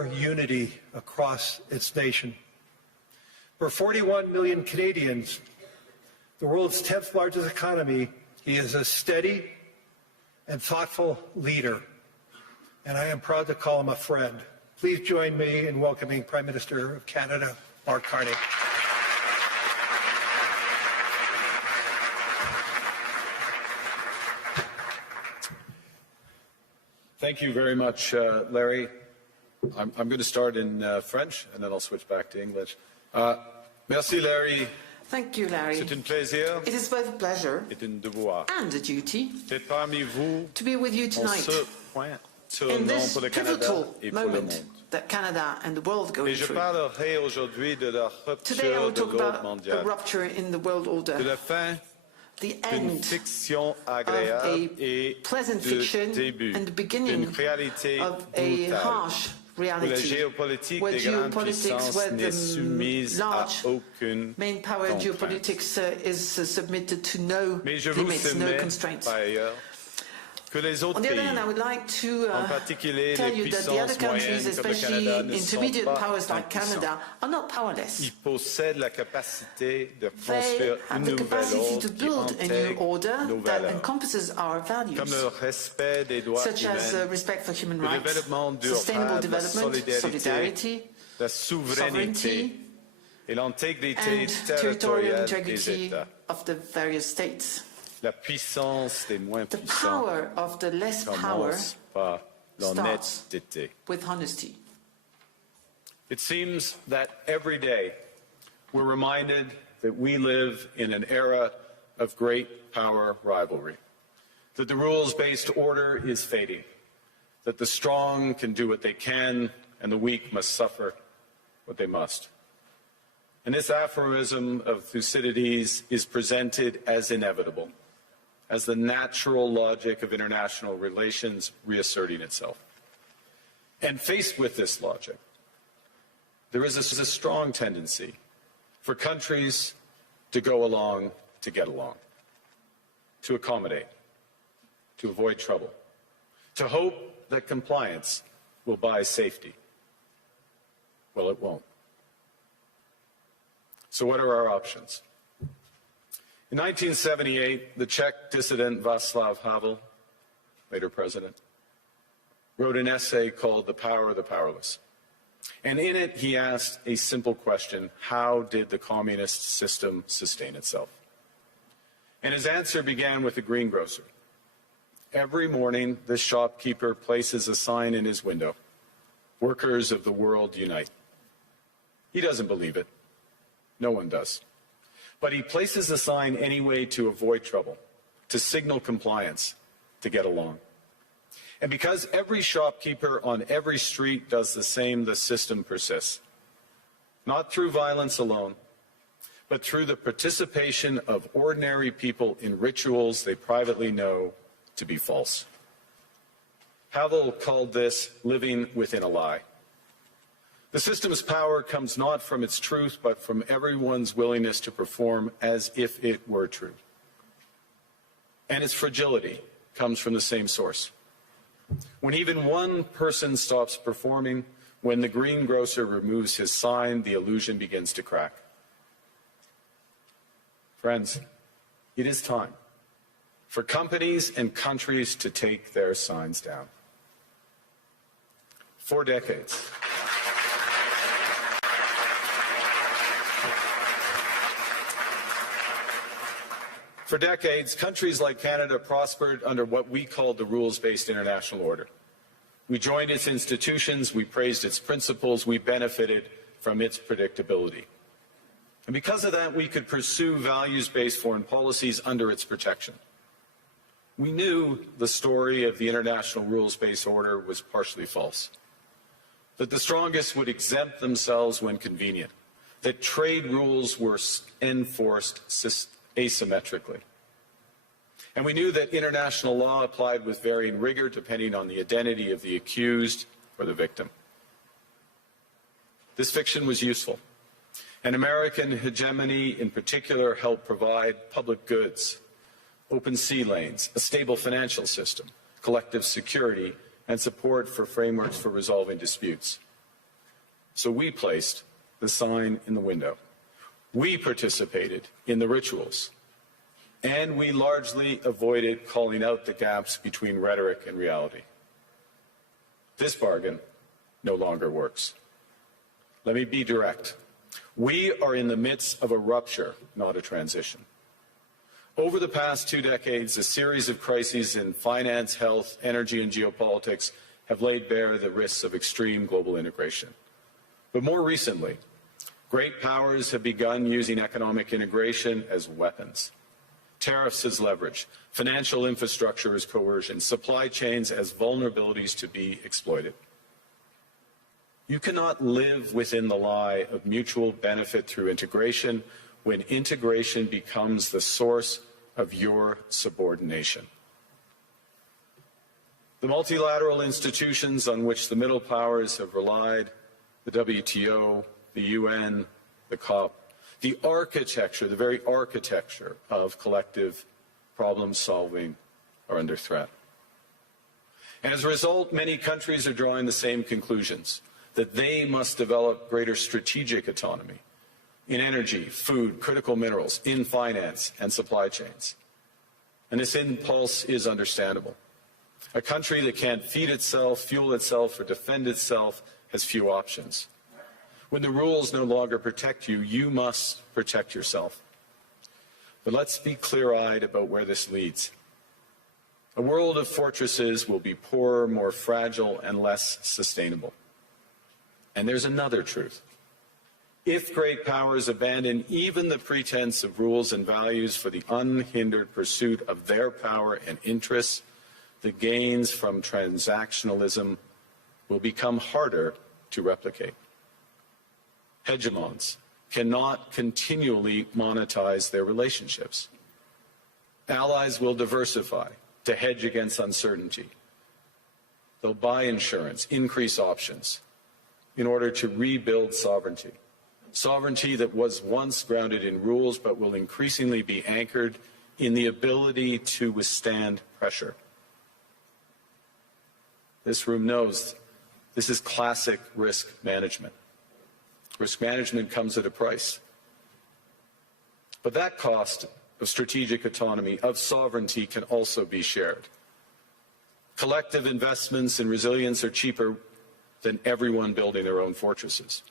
unity across its nation. For 41 million Canadians, the world's 10th largest economy, he is a steady and thoughtful leader, and I am proud to call him a friend. Please join me in welcoming Prime Minister of Canada, Mark Carney. Thank you very much, Larry. I'm going to start in French, and then I'll switch back to English. Merci, Larry. Thank you, Larry. C'est un plaisir. It is both a pleasure et un devoir and a duty d'être parmi vous to be with you tonight in this pivotal moment that Canada and the world go through. Today I will talk about the rupture in the world order, the end of a pleasant fiction and the beginning of a harsh reality, where geopolitics, where the large main power geopolitics is submitted to no limits, no constraints. On the other hand, I would like to tell you that the other countries, especially intermediate powers like Canada, are not powerless. They have the capacity to build a new order that encompasses our values, such as respect for human rights, sustainable development, solidarity, sovereignty, and territorial integrity of the various states. The power of the less power starts with honesty. It seems that every day we're reminded that we live in an era of great power rivalry, that the rules-based order is fading, that the strong can do what they can and the weak must suffer what they must. And this aphorism of Thucydides is presented as inevitable, as the natural logic of international relations reasserting itself. And faced with this logic, there is a strong tendency for countries to go along to get along, to accommodate, to avoid trouble, to hope that compliance will buy safety. Well, it won't. So what are our options? In 1978, the Czech dissident Václav Havel, later president, wrote an essay called The Power of the Powerless. And in it, he asked a simple question: how did the communist system sustain itself? And his answer began with a greengrocer. Every morning, this shopkeeper places a sign in his window: "Workers of the world unite." He doesn't believe it. No one does. But he places the sign anyway to avoid trouble, to signal compliance, to get along. And because every shopkeeper on every street does the same, the system persists. Not through violence alone, but through the participation of ordinary people in rituals they privately know to be false. Havel called this living within a lie. The system's power comes not from its truth, but from everyone's willingness to perform as if it were true. And its fragility comes from the same source. When even one person stops performing, when the greengrocer removes his sign, the illusion begins to crack. Friends, it is time for companies and countries to take their signs down. For decades, countries like Canada prospered under what we called the rules-based international order. We joined its institutions, we praised its principles, we benefited from its predictability. And because of that, we could pursue values-based foreign policies under its protection. We knew the story of the international rules-based order was partially false, that the strongest would exempt themselves when convenient, that trade rules were enforced asymmetrically. And we knew that international law applied with varying rigor depending on the identity of the accused or the victim. This fiction was useful, and American hegemony in particular helped provide public goods, open sea lanes, a stable financial system, collective security, and support for frameworks for resolving disputes. So we placed the sign in the window. We participated in the rituals. And we largely avoided calling out the gaps between rhetoric and reality. This bargain no longer works. Let me be direct. We are in the midst of a rupture, not a transition. Over the past 2 decades, a series of crises in finance, health, energy, and geopolitics have laid bare the risks of extreme global integration. But more recently, great powers have begun using economic integration as weapons. Tariffs as leverage, financial infrastructure as coercion, supply chains as vulnerabilities to be exploited. You cannot live within the lie of mutual benefit through integration when integration becomes the source of your subordination. The multilateral institutions on which the middle powers have relied, the WTO, the UN, the COP, the architecture, the very architecture of collective problem solving are under threat. As a result, many countries are drawing the same conclusions, that they must develop greater strategic autonomy in energy, food, critical minerals, in finance and supply chains. And this impulse is understandable. A country that can't feed itself, fuel itself, or defend itself has few options. When the rules no longer protect you, you must protect yourself. But let's be clear-eyed about where this leads. A world of fortresses will be poorer, more fragile, and less sustainable. And there's another truth. If great powers abandon even the pretense of rules and values for the unhindered pursuit of their power and interests, the gains from transactionalism will become harder to replicate. Hegemons cannot continually monetize their relationships. Allies will diversify to hedge against uncertainty. They'll buy insurance, increase options in order to rebuild sovereignty. Sovereignty that was once grounded in rules but will increasingly be anchored in the ability to withstand pressure. This room knows this is classic risk management. Risk management comes at a price. But that cost of strategic autonomy, of sovereignty, can also be shared. Collective investments in resilience are cheaper than everyone building their own fortresses.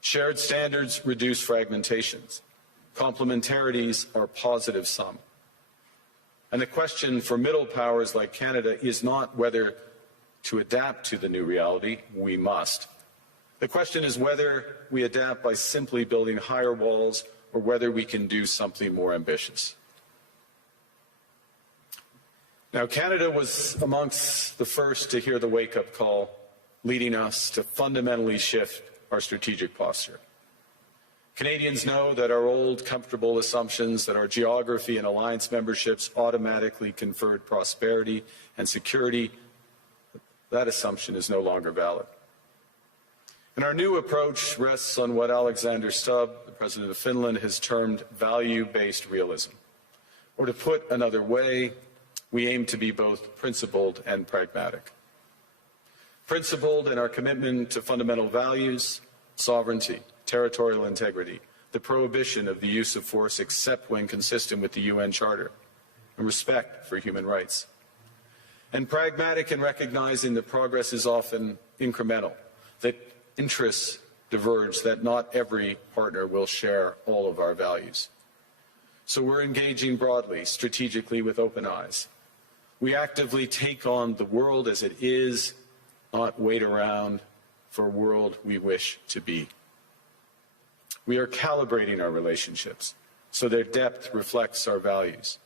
Shared standards reduce fragmentations. Complementarities are positive sum. And the question for middle powers like Canada is not whether to adapt to the new reality. We must. The question is whether we adapt by simply building higher walls or whether we can do something more ambitious. Now, Canada was amongst the first to hear the wake-up call, leading us to fundamentally shift our strategic posture. Canadians know that our old, comfortable assumptions that our geography and alliance memberships automatically conferred prosperity and security, that assumption is no longer valid. And our new approach rests on what Alexander Stubb, the President of Finland, has termed value-based realism. Or to put another way, we aim to be both principled and pragmatic. Principled in our commitment to fundamental values, sovereignty, territorial integrity, the prohibition of the use of force except when consistent with the UN Charter, and respect for human rights. And pragmatic in recognizing that progress is often incremental, that interests diverge, that not every partner will share all of our values. So we're engaging broadly, strategically, with open eyes. We actively take on the world as it is, not wait around for a world we wish to be. We are calibrating our relationships so their depth reflects our values.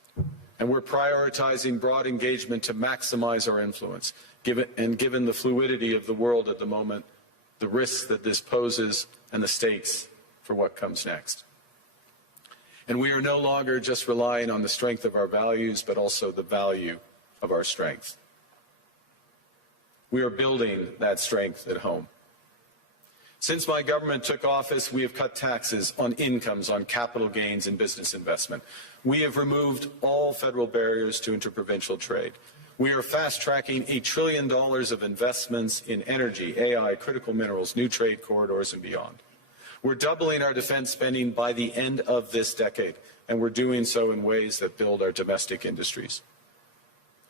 And we're prioritizing broad engagement to maximize our influence, given the fluidity of the world at the moment, the risks that this poses, and the stakes for what comes next. And we are no longer just relying on the strength of our values, but also the value of our strength. We are building that strength at home. Since my government took office, we have cut taxes on incomes, on capital gains and business investment. We have removed all federal barriers to interprovincial trade. We are fast-tracking $1 trillion of investments in energy, AI, critical minerals, new trade corridors, and beyond. We're doubling our defense spending by the end of this decade, and we're doing so in ways that build our domestic industries.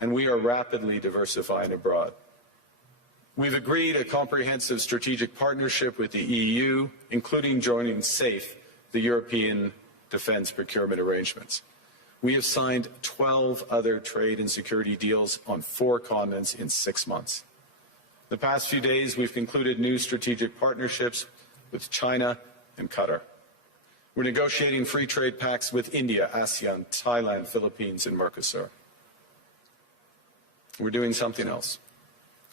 And we are rapidly diversifying abroad. We've agreed a comprehensive strategic partnership with the EU, including joining SAFE, the European Defence Procurement Arrangements. We have signed 12 other trade and security deals on 4 continents in 6 months. The past few days, we've concluded new strategic partnerships with China and Qatar. We're negotiating free trade pacts with India, ASEAN, Thailand, Philippines, and Mercosur. We're doing something else.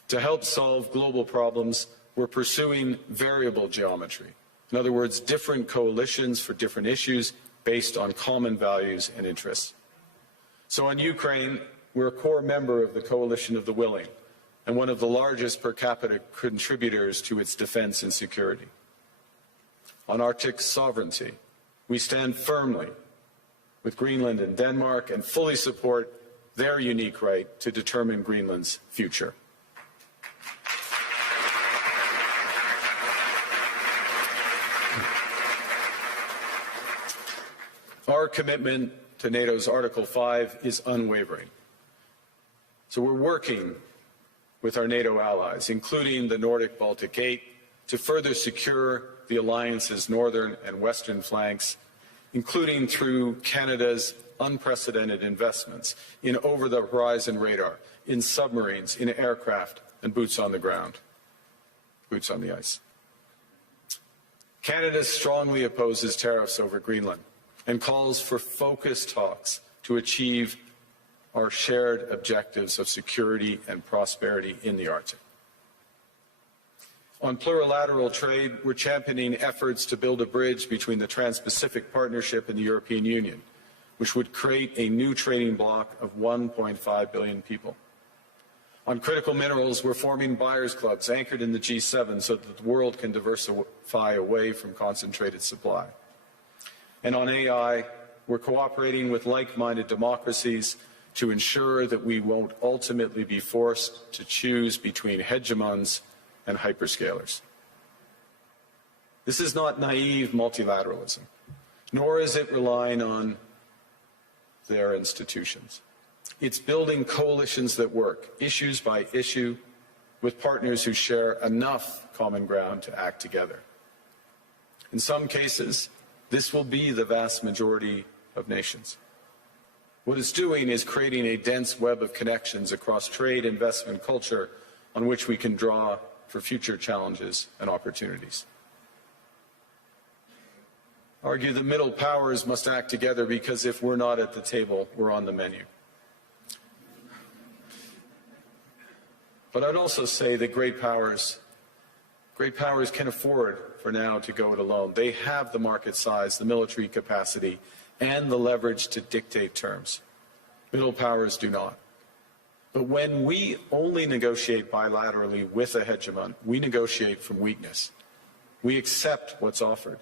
To help solve global problems, we're pursuing variable geometry. In other words, different coalitions for different issues based on common values and interests. So on Ukraine, we're a core member of the Coalition of the Willing and one of the largest per capita contributors to its defense and security. On Arctic sovereignty, we stand firmly with Greenland and Denmark and fully support their unique right to determine Greenland's future. Our commitment to NATO's Article 5 is unwavering. So we're working with our NATO allies, including the Nordic-Baltic 8, to further secure the alliance's northern and western flanks, including through Canada's unprecedented investments in over-the-horizon radar, in submarines, in aircraft, and boots on the ground, boots on the ice. Canada strongly opposes tariffs over Greenland and calls for focused talks to achieve our shared objectives of security and prosperity in the Arctic. On plurilateral trade, we're championing efforts to build a bridge between the Trans-Pacific Partnership and the European Union, which would create a new trading bloc of 1.5 billion people. On critical minerals, we're forming buyers' clubs anchored in the G7 so that the world can diversify away from concentrated supply. And on AI, we're cooperating with like-minded democracies to ensure that we won't ultimately be forced to choose between hegemons and hyperscalers. This is not naive multilateralism, nor is it relying on their institutions. It's building coalitions that work, issues by issue, with partners who share enough common ground to act together. In some cases, this will be the vast majority of nations. What it's doing is creating a dense web of connections across trade, investment, culture, on which we can draw for future challenges and opportunities. Argue the middle powers must act together because if we're not at the table, we're on the menu. But I'd also say that great powers can afford for now to go it alone. They have the market size, the military capacity, and the leverage to dictate terms. Middle powers do not. But when we only negotiate bilaterally with a hegemon, we negotiate from weakness. We accept what's offered.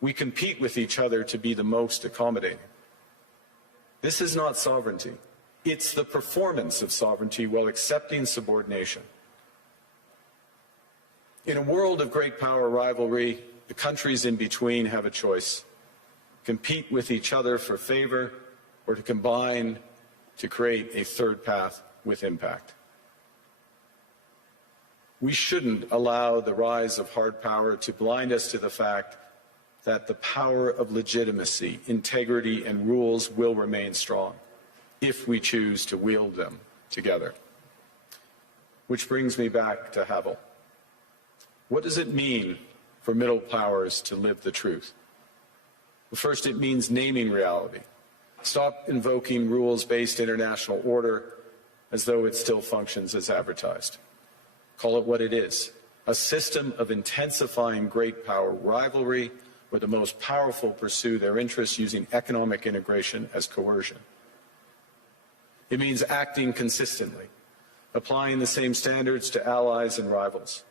We compete with each other to be the most accommodating. This is not sovereignty. It's the performance of sovereignty while accepting subordination. In a world of great power rivalry, the countries in between have a choice: compete with each other for favor, or to combine to create a third path with impact. We shouldn't allow the rise of hard power to blind us to the fact that the power of legitimacy, integrity, and rules will remain strong if we choose to wield them together. Which brings me back to Havel. What does it mean for middle powers to live the truth? Well, first, it means naming reality. Stop invoking rules-based international order as though it still functions as advertised. Call it what it is: a system of intensifying great power rivalry where the most powerful pursue their interests using economic integration as coercion. It means acting consistently, applying the same standards to allies and rivals.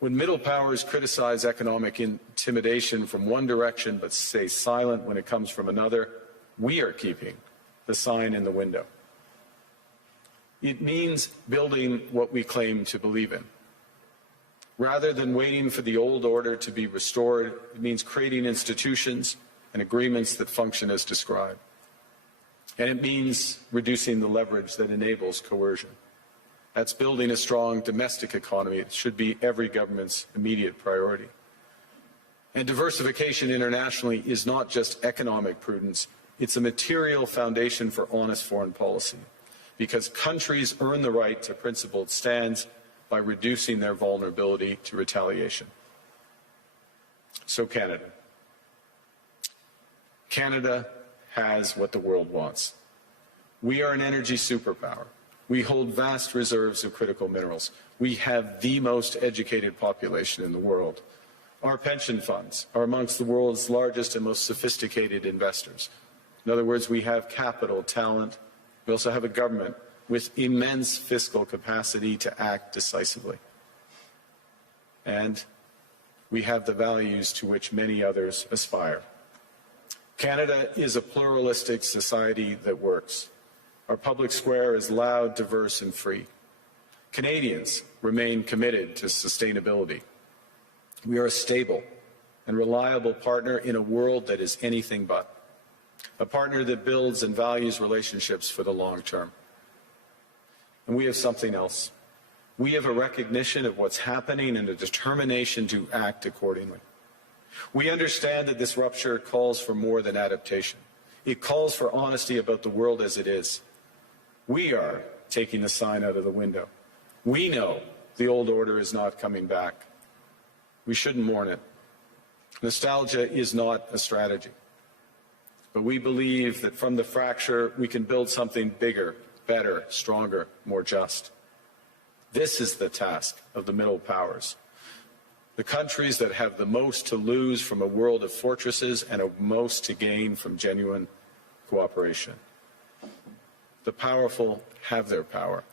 When middle powers criticize economic intimidation from one direction but stay silent when it comes from another, we are keeping the sign in the window. It means building what we claim to believe in. Rather than waiting for the old order to be restored, it means creating institutions and agreements that function as described. And it means reducing the leverage that enables coercion. That's building a strong domestic economy. It should be every government's immediate priority. And diversification internationally is not just economic prudence, it's a material foundation for honest foreign policy, because countries earn the right to principled stands by reducing their vulnerability to retaliation. So Canada. Canada has what the world wants. We are an energy superpower. We hold vast reserves of critical minerals. We have the most educated population in the world. Our pension funds are amongst the world's largest and most sophisticated investors. In other words, we have capital, talent. We also have a government with immense fiscal capacity to act decisively. And we have the values to which many others aspire. Canada is a pluralistic society that works. Our public square is loud, diverse, and free. Canadians remain committed to sustainability. We are a stable and reliable partner in a world that is anything but. A partner that builds and values relationships for the long term. And we have something else. We have a recognition of what's happening and a determination to act accordingly. We understand that this rupture calls for more than adaptation. It calls for honesty about the world as it is. We are taking the sign out of the window. We know the old order is not coming back. We shouldn't mourn it. Nostalgia is not a strategy. But we believe that from the fracture, we can build something bigger, better, stronger, more just. This is the task of the middle powers. The countries that have the most to lose from a world of fortresses and most to gain from genuine cooperation. The powerful have their power.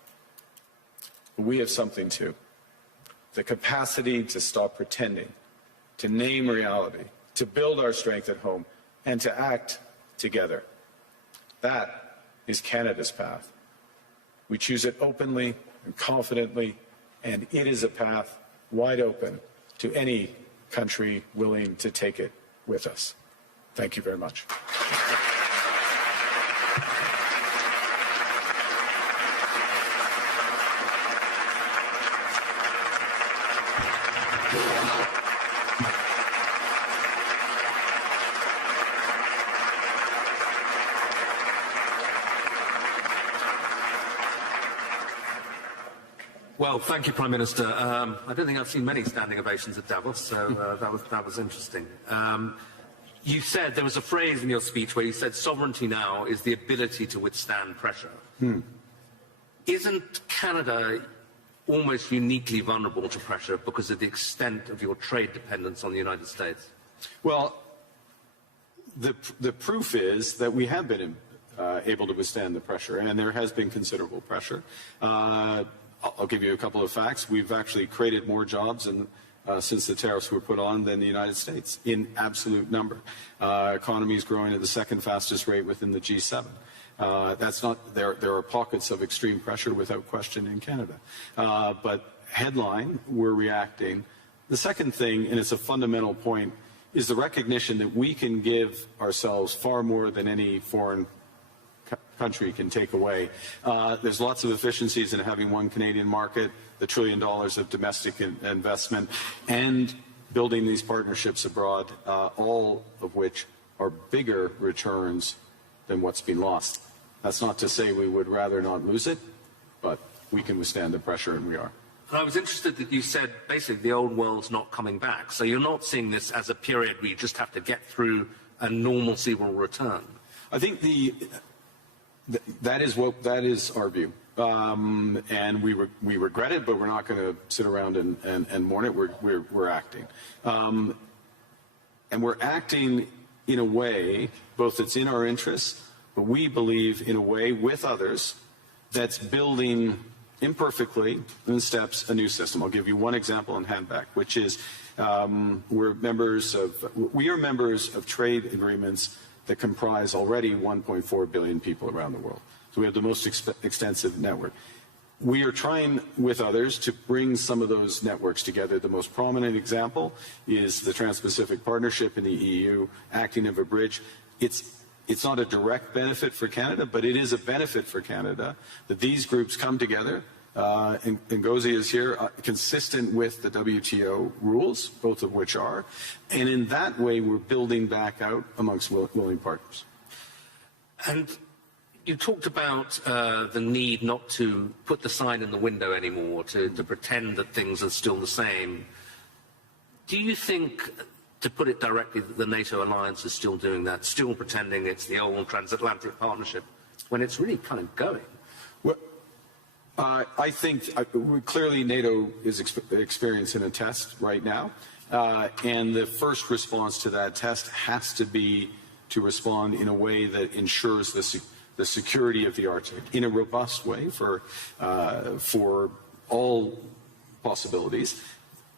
But we have something too. The capacity to stop pretending, to name reality, to build our strength at home, and to act together. That is Canada's path. We choose it openly and confidently, and it is a path wide open to any country willing to take it with us. Thank you very much. Well, thank you, Prime Minister. I don't think I've seen many standing ovations at Davos, so that was interesting. You said, there was a phrase in your speech where you said sovereignty now is the ability to withstand pressure. Isn't Canada almost uniquely vulnerable to pressure because of the extent of your trade dependence on the United States? Well, the proof is that we have been able to withstand the pressure, and there has been considerable pressure. I'll give you a couple of facts. We've actually created more jobs since the tariffs were put on than the United States in absolute number. Economy is growing at the second fastest rate within the G7. That's not there. There are pockets of extreme pressure without question in Canada, but headline, we're reacting. The second thing, and it's a fundamental point, is the recognition that we can give ourselves far more than any foreign country can take away. There's lots of efficiencies in having one Canadian market, the $1 trillion of domestic investment, and building these partnerships abroad, all of which are bigger returns than what's been lost. That's not to say we would rather not lose it, but we can withstand the pressure, and we are. And I was interested that you said basically the old world's not coming back. So you're not seeing this as a period where you just have to get through and normalcy will return. I think that is our view, and we regret it, but we're not going to sit around and mourn it. We're acting, and we're acting in a way both that's in our interests, but we believe in a way with others that's building imperfectly in steps a new system. I'll give you one example in handback, which is we are members of trade agreements that comprise already 1.4 billion people around the world. So we have the most extensive network. we are trying with others to bring some of those networks together. The most prominent example is the Trans-Pacific Partnership in the EU, acting as a bridge. It's not a direct benefit for Canada, but it is a benefit for Canada that these groups come together. And Ngozi is here, consistent with the WTO rules, both of which are. And in that way, we're building back out amongst willing partners. And you talked about the need not to put the sign in the window anymore, to pretend that things are still the same. Do you think, to put it directly, that the NATO alliance is still doing that, still pretending it's the old transatlantic partnership, when it's really kind of going? Well, I think clearly NATO is experiencing a test right now, and the first response to that test has to be to respond in a way that ensures the security of the Arctic in a robust way for all possibilities.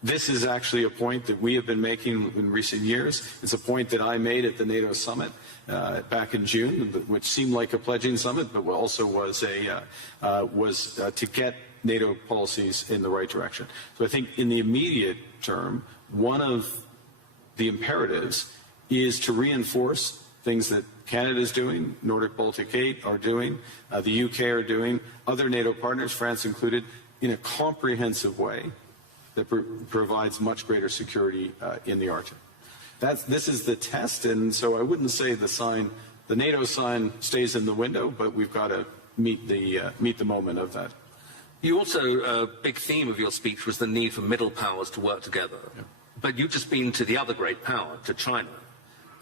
This is actually a point that we have been making in recent years. It's a point that I made at the NATO summit back in June, which seemed like a pledging summit, but also was to get NATO policies in the right direction. So I think in the immediate term, one of the imperatives is to reinforce things that Canada is doing, Nordic Baltic 8 are doing, the UK are doing, other NATO partners, France included, in a comprehensive way that provides much greater security in the Arctic. This is the test, and so I wouldn't say the NATO sign stays in the window, but we've got to meet the moment of that. You also, a big theme of your speech was the need for middle powers to work together. Yeah. But you've just been to the other great power, to China.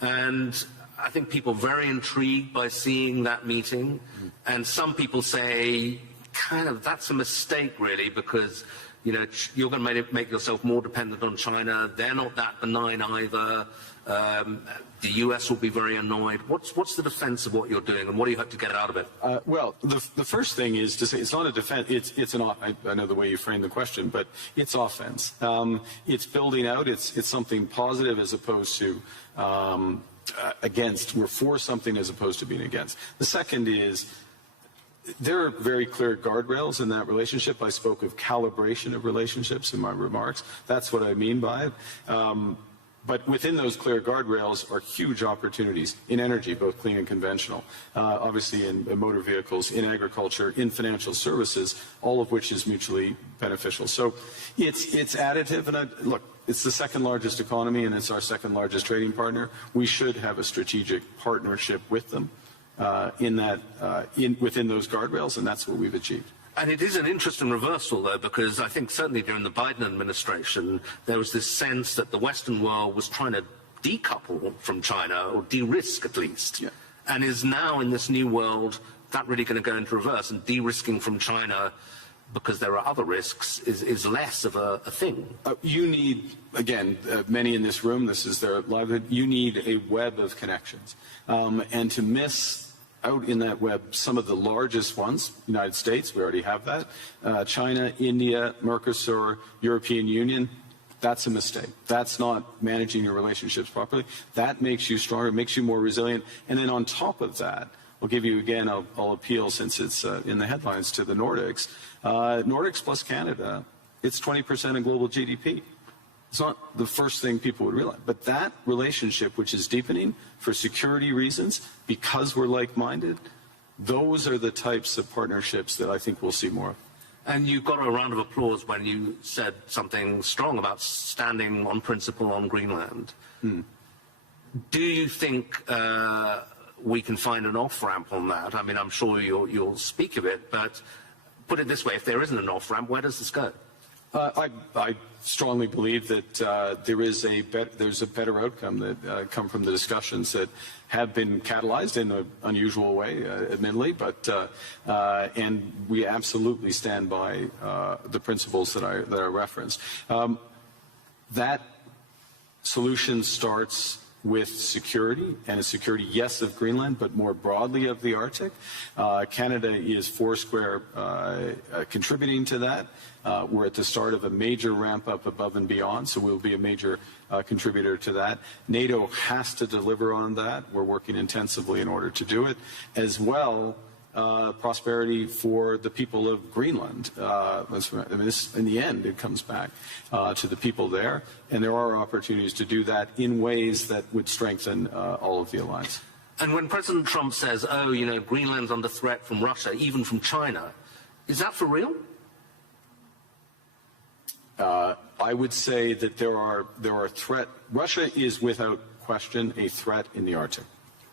And I think people are very intrigued by seeing that meeting. And some people say, kind of, that's a mistake, really, because you're going to make yourself more dependent on China. They're not that benign either. The US will be very annoyed. What's the defense of what you're doing, and what do you hope to get out of it? Well, the first thing is to say it's not a defense. It's an. I know the way you framed the question, but it's offense. It's building out. It's something positive as opposed to against. We're for something as opposed to being against. The second is, there are very clear guardrails in that relationship. I spoke of calibration of relationships in my remarks. That's what I mean by it. But within those clear guardrails are huge opportunities in energy, both clean and conventional, obviously in motor vehicles, in agriculture, in financial services, all of which is mutually beneficial. So it's additive. And look, it's the second largest economy, and it's our second largest trading partner. We should have a strategic partnership with them. Within those guardrails, and that's what we've achieved. And it is an interesting reversal, though, because I think certainly during the Biden administration, there was this sense that the Western world was trying to decouple from China, or de-risk at least, yeah. And is now in this new world that really going to go into reverse, and de-risking from China, because there are other risks, is less of a thing. You need, again, many in this room, this is their livelihood, you need a web of connections. And to miss out in that web some of the largest ones, United States, we already have that, China, India, Mercosur, European Union, that's a mistake. That's not managing your relationships properly. That makes you stronger, makes you more resilient. And then on top of that, I'll give you again, I'll appeal since it's in the headlines to the Nordics. Nordics plus Canada, it's 20% of global GDP. It's not the first thing people would realize. But that relationship, which is deepening for security reasons, because we're like-minded, those are the types of partnerships that I think we'll see more of. And you got a round of applause when you said something strong about standing on principle on Greenland. Do you think we can find an off-ramp on that? I mean, I'm sure you'll speak of it, but put it this way, if there isn't an off-ramp, where does this go? I strongly believe that there's a better outcome that come from the discussions that have been catalyzed in an unusual way, admittedly, but and we absolutely stand by the principles that I referenced. That solution starts with security, and a security, yes, of Greenland, but more broadly of the Arctic. Canada is foursquare contributing to that. We're at the start of a major ramp up above and beyond, so we'll be a major contributor to that. NATO has to deliver on that. We're working intensively in order to do it. As well, prosperity for the people of Greenland. In the end, it comes back to the people there, and there are opportunities to do that in ways that would strengthen all of the alliance. And when President Trump says, oh, you know, Greenland's under threat from Russia, even from China, is that for real? I would say that there are threats. Russia is without question a threat in the Arctic,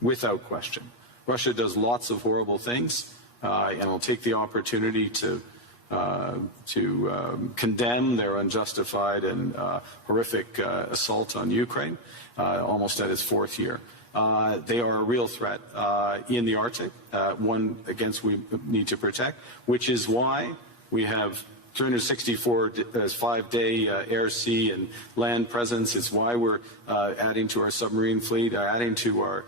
without question. Russia does lots of horrible things, and will take the opportunity to condemn their unjustified and horrific assault on Ukraine, almost at its fourth year. They are a real threat in the Arctic, one against we need to protect, which is why we have 364 5-day air, sea, and land presence. It's why we're adding to our submarine fleet, adding to our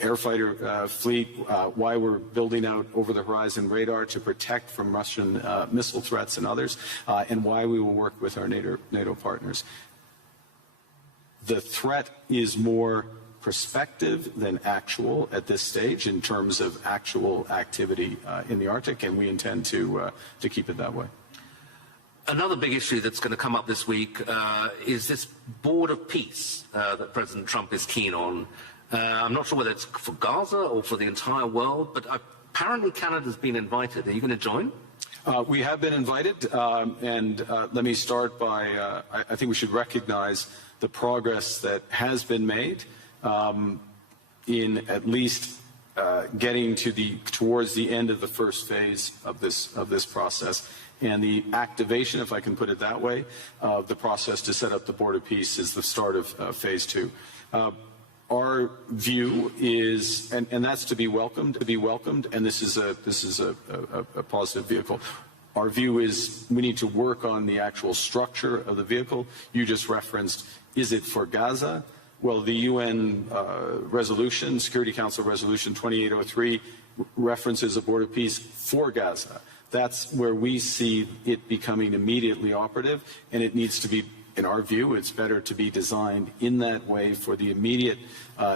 air fighter fleet, why we're building out over-the-horizon radar to protect from Russian missile threats and others, and why we will work with our NATO partners. The threat is more prospective than actual at this stage in terms of actual activity in the Arctic, and we intend to keep it that way. Another big issue that's going to come up this week is this board of peace that President Trump is keen on. I'm not sure whether it's for Gaza or for the entire world, but apparently Canada's been invited. Are you going to join? We have been invited, and let me start by, I think we should recognize the progress that has been made in at least getting towards the end of the first phase of this process. And the activation, if I can put it that way, of the process to set up the Board of Peace is the start of phase 2. Our view is, and that's to be welcomed, and this is a positive vehicle. Our view is we need to work on the actual structure of the vehicle. You just referenced, is it for Gaza? Well, the UN resolution, Security Council Resolution 2803, references a Board of Peace for Gaza. That's where we see it becoming immediately operative, and it needs to be, in our view, it's better to be designed in that way for the immediate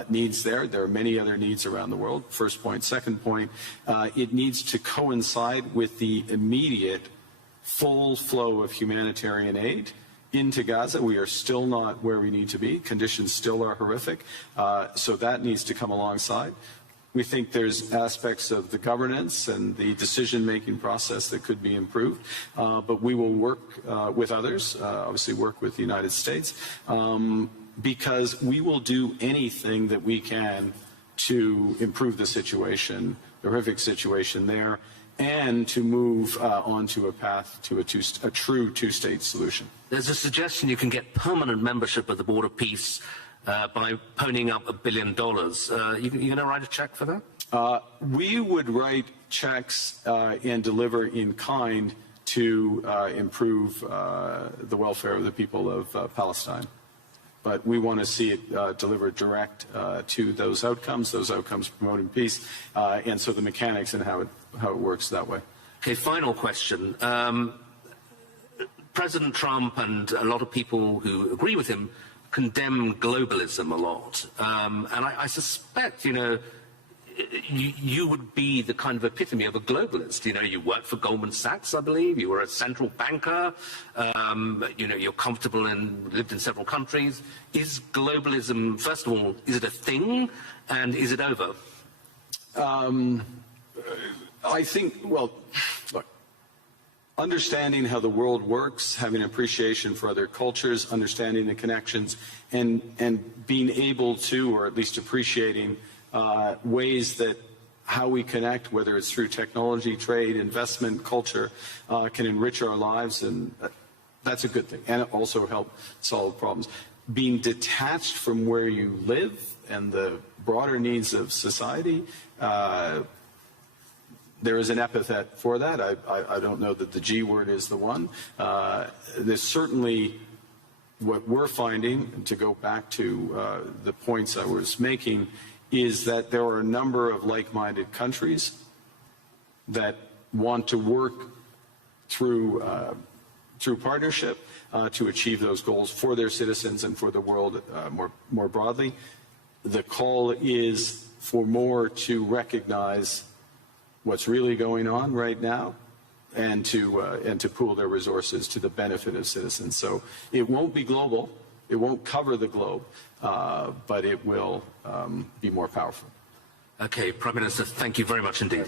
needs there. There are many other needs around the world, first point. Second point, it needs to coincide with the immediate full flow of humanitarian aid into Gaza. We are still not where we need to be. Conditions still are horrific, so that needs to come alongside. We think there's aspects of the governance and the decision-making process that could be improved, but we will work with others, obviously work with the United States, because we will do anything that we can to improve the situation, the horrific situation there, and to move onto a path to a true two-state solution. There's a suggestion you can get permanent membership of the Board of Peace by ponying up $1 billion. You going to write a check for that? We would write checks and deliver in kind to improve the welfare of the people of Palestine. But we want to see it delivered direct to those outcomes promoting peace, and so the mechanics and how it works that way. Okay, final question. President Trump and a lot of people who agree with him condemn globalism a lot. And I suspect, you would be the kind of epitome of a globalist. You worked for Goldman Sachs, I believe. You were a central banker. You're comfortable and lived in several countries. Is globalism, first of all, is it a thing, and is it over? I think, well, look, understanding how the world works, having an appreciation for other cultures, understanding the connections, and being able to, or at least appreciating ways that how we connect, whether it's through technology, trade, investment, culture, can enrich our lives, and that's a good thing, and it also help solve problems. Being detached from where you live and the broader needs of society, there is an epithet for that. I don't know that the G word is the one. There's certainly what we're finding, and to go back to the points I was making, is that there are a number of like-minded countries that want to work through partnership to achieve those goals for their citizens and for the world more broadly. The call is for more to recognize what's really going on right now and to pool their resources to the benefit of citizens. So it won't be global. It won't cover the globe, but it will be more powerful. Okay, Prime Minister, thank you very much indeed.